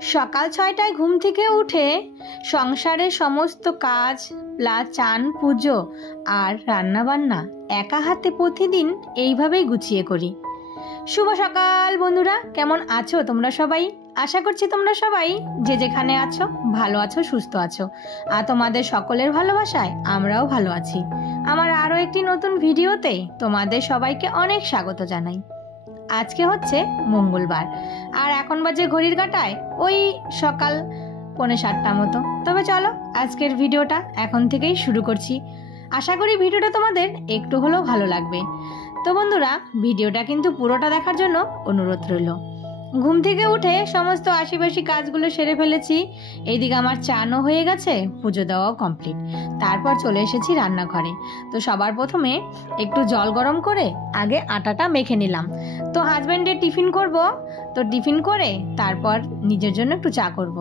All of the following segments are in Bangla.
সকাল ৬টায় ঘুম থেকে উঠে সংসারের সমস্ত কাজ প্লাস চান পুজো আর রান্নাবান্না একা হাতে প্রতিদিন এইভাবেই গুছিয়ে করি। শুভ সকাল বন্ধুরা, কেমন আছো তোমরা সবাই? আশা করছি তোমরা সবাই যে যেখানে আছো ভালো আছো, সুস্থ আছো। আর তোমাদের সকলের ভালোবাসায় আমরাও ভালো আছি। আমার আরও একটি নতুন ভিডিওতে তোমাদের সবাইকে অনেক স্বাগত জানাই। আজকে হচ্ছে মঙ্গলবার আর এখন বাজে ঘড়ির কাঁটায় ওই সকাল 6:45 মতো। তবে চলো আজকের ভিডিওটা এখন থেকেই শুরু করছি। আশা করি ভিডিওটা তোমাদের একটু হলেও ভালো লাগবে। তো বন্ধুরা, ভিডিওটা কিন্তু পুরোটা দেখার জন্য অনুরোধ রইল। ঘুম থেকে উঠে সমস্ত আশিপাশি কাজগুলো সেরে ফেলেছি। এইদিকে আমার চানও হয়ে গেছে, পুজো দেওয়াও কমপ্লিট। তারপর চলে এসেছি রান্নাঘরে। তো সবার প্রথমে একটু জল গরম করে আগে আটাটা মেখে নিলাম। তো হাজব্যান্ডের টিফিন করব, তো টিফিন করে তারপর নিজের জন্য একটু চা করব।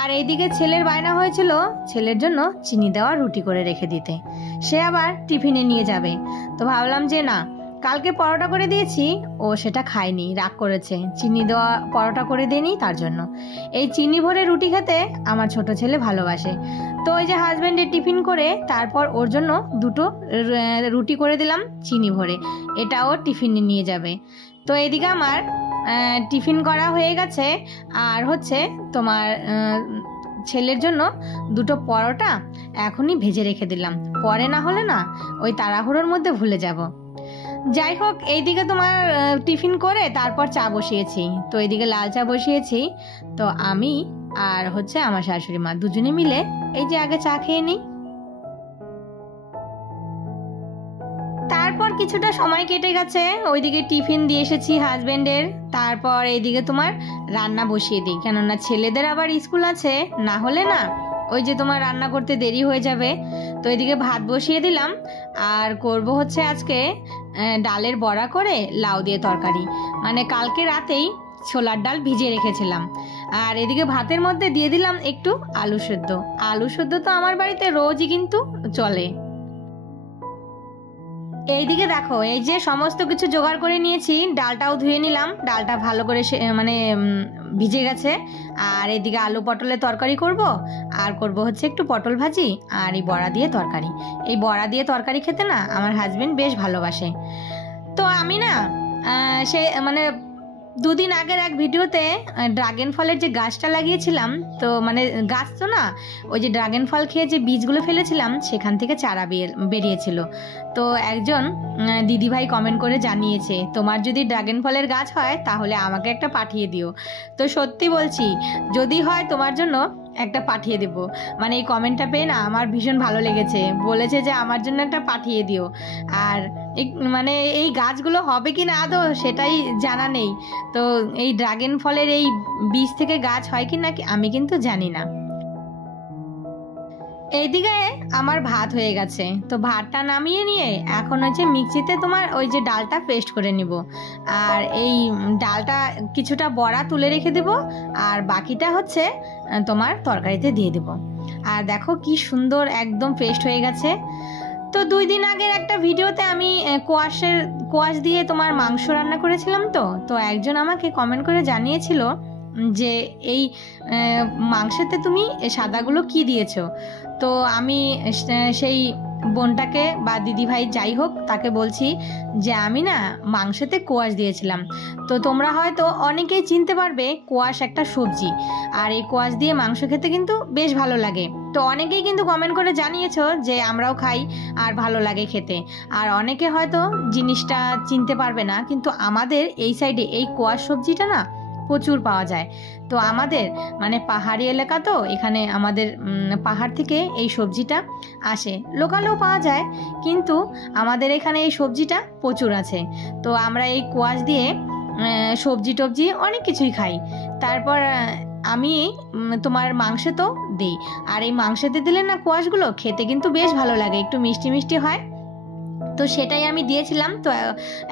আর এইদিকে ছেলের বায়না হয়েছিল ছেলের জন্য চিনি দেওয়া রুটি করে রেখে দিতে, সে আবার টিফিনে নিয়ে যাবে। তো ভাবলাম যে না, কালকে পরোটা করে দিয়েছি, ও সেটা খায়নি, রাগ করেছে, চিনি দেওয়া পরোটা করে দিইনি তার জন্য। এই চিনি ভরে রুটি খেতে আমার ছোট ছেলে ভালোবাসে। তো ওই যে হাজব্যান্ডের টিফিন করে তারপর ওর জন্য দুটো রুটি করে দিলাম চিনি ভরে, এটা ও টিফিনে নিয়ে যাবে। তো এদিকে আমার টিফিন করা হয়ে গেছে। আর হচ্ছে তোমার ছেলের জন্য দুটো পরোটা এখনই ভেজে রেখে দিলাম, পরে না হলে না ওই তাড়াহুড়োর মধ্যে ভুলে যাব। যাই হোক, এইদিকে তোমার টিফিন করে তারপর চা বসিয়েছি। তো এইদিকে লাল চা বসিয়েছি। তো আমি আর হচ্ছে আমার শাশুড়ি মা দুজনে মিলে এই যে আগে চা খেয়ে নিই। তারপর কিছুটা সময় কেটে গেছে, ওইদিকে টিফিন দিয়ে এসেছি হাজবেন্ডের। তারপর এইদিকে তোমার রান্না বসিয়ে দিই, কেননা ছেলেদের আবার স্কুল আছে, না হলে না ওই যে তোমার রান্না করতে দেরি হয়ে যাবে। তো এদিকে ভাত বসিয়ে দিলাম। আর করব হচ্ছে আজকে ডালের বড়া করে লাউ দিয়ে তরকারি, মানে কালকে রাতেই ছোলার ডাল ভিজিয়ে রেখেছিলাম। আর এদিকে ভাতের মধ্যে দিয়ে দিলাম একটু আলু সেদ্ধ। আলু সেদ্ধ তো আমার বাড়িতে রোজই কিন্তু চলে। এইদিকে দেখো, এই যে সমস্ত কিছু জোগাড় করে নিয়েছি, ডালটাও ধুয়ে নিলাম, ডালটা ভালো করে মানে ভিজে গেছে। আর এদিকে আলু পটলের তরকারি করব, আর করব হচ্ছে একটু পটল ভাজি আর এই বড়া দিয়ে তরকারি। এই বড়া দিয়ে তরকারি খেতে না আমার হাজবেন্ড বেশ ভালোবাসে। তো আমি না সে মানে দুদিন আগের এক ভিডিওতে ড্রাগন ফলের যে গাছটা লাগিয়েছিলাম, তো মানে গাছ তো না, ওই যে ড্রাগন ফল খেয়ে যে বীজগুলো ফেলেছিলাম সেখান থেকে চারা বেরিয়েছিল। তো একজন দিদিভাই কমেন্ট করে জানিয়েছে, তোমার যদি ড্রাগন ফলের গাছ হয় তাহলে আমাকে একটা পাঠিয়ে দিও। তো সত্যি বলছি, যদি হয় তোমার জন্য একটা পাঠিয়ে দেব। মানে এই কমেন্টটা পেয়ে না আমার ভীষণ ভালো লেগেছে, বলেছে যে আমার জন্য একটা পাঠিয়ে দিও। আর মানে এই গাছগুলো হবে কি না আদৌ সেটাই জানা নেই। তো এই ড্রাগন ফলের এই বীজ থেকে গাছ হয় কি না আমি কিন্তু জানি না। এইদিকে আমার ভাত হয়ে গেছে, তো ভাতটা নামিয়ে নিয়ে এখন হচ্ছে মিক্সিতে তোমার ওই যে ডালটা পেস্ট করে নিব। আর এই ডালটা কিছুটা বড়া তুলে রেখে দেব, আর বাকিটা হচ্ছে তোমার তরকারিতে দিয়ে দেব। আর দেখো কি সুন্দর একদম পেস্ট হয়ে গেছে। তো 2 দিন আগের একটা ভিডিওতে আমি কোয়াশ দিয়ে তোমার মাংস রান্না করেছিলাম। তো একজন আমাকে কমেন্ট করে জানিয়েছিল যে এই মাংসেতে তুমি সাদাগুলো কি দিয়েছো। তো আমি সেই বোনটাকে বা দিদিভাই যাই হোক তাকে বলছি যে আমি না মাংসেতে কোয়াশ দিয়েছিলাম। তো তোমরা হয়তো অনেকেই চিনতে পারবে, কোয়াশ একটা সবজি, আর এই কোয়াশ দিয়ে মাংস খেতে কিন্তু বেশ ভালো লাগে। তো অনেকেই কিন্তু কমেন্ট করে জানিয়েছো যে আমরাও খাই আর ভালো লাগে খেতে। আর অনেকে হয়তো জিনিসটা চিনতে পারবে না, কিন্তু আমাদের এই সাইডে এই কোয়াশ সবজিটা না প্রচুর পাওয়া যায়। তো আমাদের মানে পাহাড়ি এলাকা, তো এখানে আমাদের পাহাড় থেকে এই সবজিটা আসে, লোকালেও পাওয়া যায়, কিন্তু আমাদের এখানে এই সবজিটা প্রচুর আছে। তো আমরা এই কোয়াশ দিয়ে সবজি টবজি অনেক কিছুই খাই। তারপর আমি তোমার মাংসে তো দিই, আর এই মাংসেতে দিলে না কোয়াশগুলো খেতে কিন্তু বেশ ভালো লাগে, একটু মিষ্টি মিষ্টি হয়। তো সেটাই আমি দিয়েছিলাম। তো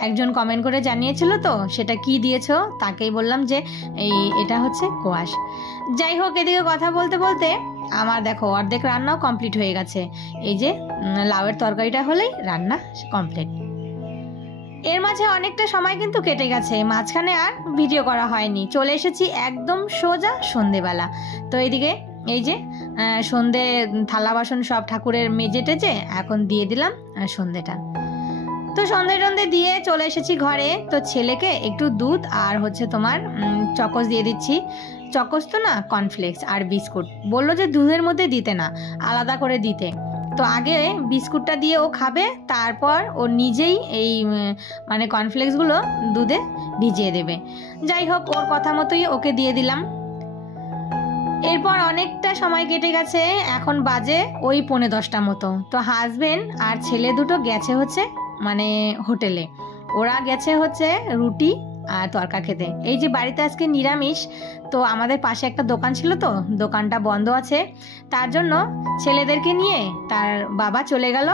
একজন কমেন্ট করে জানিয়েছিল, তো সেটা কি দিয়েছো তাকেই বললাম যে এটা হচ্ছে কোয়াশ। যাই হোক, এদিকে কথা বলতে বলতে আমার দেখো অর্ধেক রান্নাও কমপ্লিট হয়ে গেছে। এই যে লাউয়ের তরকারিটা হলেই রান্না কমপ্লিট। এর মাঝে অনেকটা সময় কিন্তু কেটে গেছে, মাঝখানে আর ভিডিও করা হয়নি। চলে এসেছি একদম সোজা সন্ধেবেলা। তো এইদিকে এই যে সন্ধে থালা বাসন সব ঠাকুরের মেজে টেজে এখন দিয়ে দিলাম সন্ধেটা। তো সন্ধে দিয়ে চলে এসেছি ঘরে। তো ছেলেকে একটু দুধ আর হচ্ছে তোমার চকোস দিয়ে দিচ্ছি। চকোস তো না, কর্নফ্লেক্স আর বিস্কুট। বললো যে দুধের মধ্যে দিতে না, আলাদা করে দিতে। তো আগে বিস্কুটটা দিয়ে ও খাবে, তারপর ও নিজেই এই মানে কর্নফ্লেক্সগুলো দুধে ভিজিয়ে দেবে। যাই হোক, ওর কথা মতোই ওকে দিয়ে দিলাম। এরপর অনেকটা সময় কেটে গেছে, এখন বাজে ওই 10:45 মতো। তো হাজবেন্ড আর ছেলে দুটো গেছে হচ্ছে মানে হোটেলে। ওরা গেছে হচ্ছে রুটি আর তরকা খেতে। এই যে বাড়িতে আজকে নিরামিষ, তো আমাদের পাশে একটা দোকান ছিল, তো দোকানটা বন্ধ আছে, তার জন্য ছেলেদেরকে নিয়ে তার বাবা চলে গেল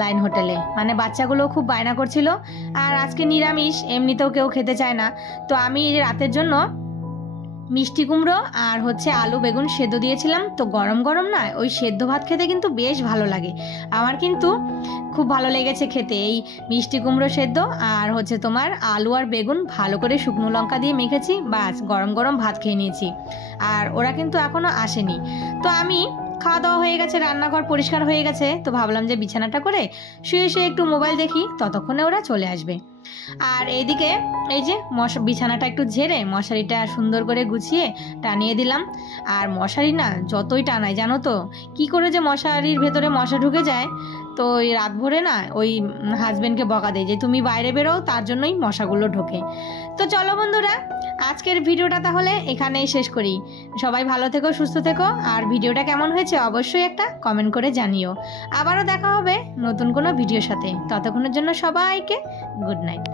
লাইন হোটেলে। মানে বাচ্চাগুলো খুব বায়না করছিল, আর আজকে নিরামিষ, এমনিতেও কেউ খেতে চায় না। তো আমি রাতের জন্য মিষ্টি কুমড়ো আর হচ্ছে আলু বেগুন সেদ্ধ দিয়েছিলাম। তো গরম গরম না ওই সেদ্ধ ভাত খেতে কিন্তু বেশ ভালো লাগে। আমার কিন্তু খুব ভালো লেগেছে খেতে এই মিষ্টি কুমড়ো সেদ্ধ আর হচ্ছে তোমার আলু আর বেগুন ভালো করে শুকনো লঙ্কা দিয়ে মেখেছি, বাস গরম গরম ভাত খেয়ে নিয়েছি। আর ওরা কিন্তু এখনো আসেনি। তো আমি খাওয়া দাওয়া হয়ে গেছে, রান্নাঘর পরিষ্কার হয়ে গেছে। তো ভাবলাম যে বিছানাটা করে শুয়ে শুয়ে একটু মোবাইল দেখি, ততক্ষণে ওরা চলে আসবে। আর এইদিকে এই যে বিছানাটা একটু ঝেড়ে মশারিটা সুন্দর করে গুছিয়ে টানিয়ে দিলাম। আর মশারি না যতই টানাই জানো তো কি করে যে মশারির ভেতরে মশা ঢুকে যায়। তো ওই রাত ভরে না ওই হাজবেন্ডকে বকা দেয় যে তুমি বাইরে বেরো, তার জন্যই মশাগুলো ঢোকে। তো চলো বন্ধুরা, আজকের ভিডিওটা তাহলে এখানেই শেষ করি। সবাই ভালো থেকো, সুস্থ থেকো। আর ভিডিওটা কেমন হয়েছে অবশ্যই একটা কমেন্ট করে জানিও। আবারও দেখা হবে নতুন কোনো ভিডিওর সাথে। ততক্ষণের জন্য সবাইকে গুড নাইট।